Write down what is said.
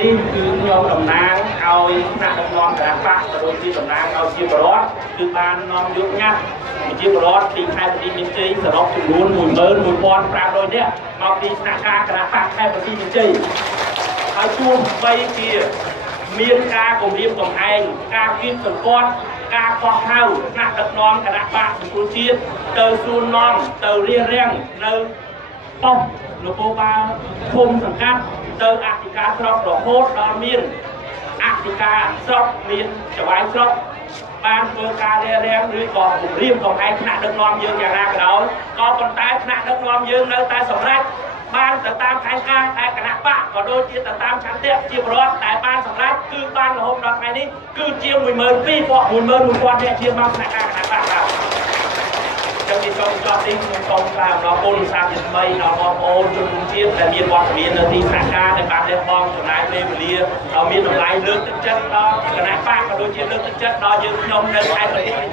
នេះគឺខ្ញុំតំណាងឲ្យថ្នាក់ដឹកនាំគណៈបកក៏ដូចជាតំណាងឲ្យជាបរិវត្តគឺបាននាំយកញត្តិជាបរិវត្តទីខេត្តបន្ទាយមានជ័យសរុបចំនួន 11500 នាក់មកទីស្នាក់ការគណៈបកខេត្តបន្ទាយមានជ័យហើយជួបបីជាមានការគម្រាមកំហែងការគៀបសង្កត់ការកោះហៅថ្នាក់ដឹកនាំគណៈបកសង្គ្រោះជាតិទៅសួរនាំទៅរៀបរៀងនៅប៉ុស្តិ៍នគរបាលឃុំសង្កាត់ទៅអធិការស្រុករហូតដល់មានអធិការស្រុកមានចៅហ្វាយស្រុកបានធ្វើការរៀបរៀងឬក៏គម្រាមកំហែងថ្នាក់ដឹកនាំយើងយ៉ាងណាក៏ដោយក៏ប៉ុន្តែថ្នាក់ដឹកនាំយើងនៅតែសម្រេចបានទៅតាមផែនការតែគណៈបកក៏ដូចជាទៅតាមឆន្ទៈជាប្រវត្តិតែបានសម្រេចគឺបានរហូតដល់ថ្ងៃនេះគឺជា12000 អ្នកជាមកថ្នាក់ការគណៈបកបាទចឹងទីសូមចប់ទីខ្ញុំសូមថ្លែងអំណរគុណសាជាថ្មីដល់បងប្អូនជនរួមជាតិដែលមានវត្តមាននៅទីស្នាក់ការដែលបានលះបង់ចំណាយពេលវេលាដ៏មានតម្លៃលើកទឹកចិត្តដល់គណៈបកក៏ដូចជាលើកទឹកចិត្តដល់យើងខ្ញុំនៅខេត្តបន្ទាយមានជ័យ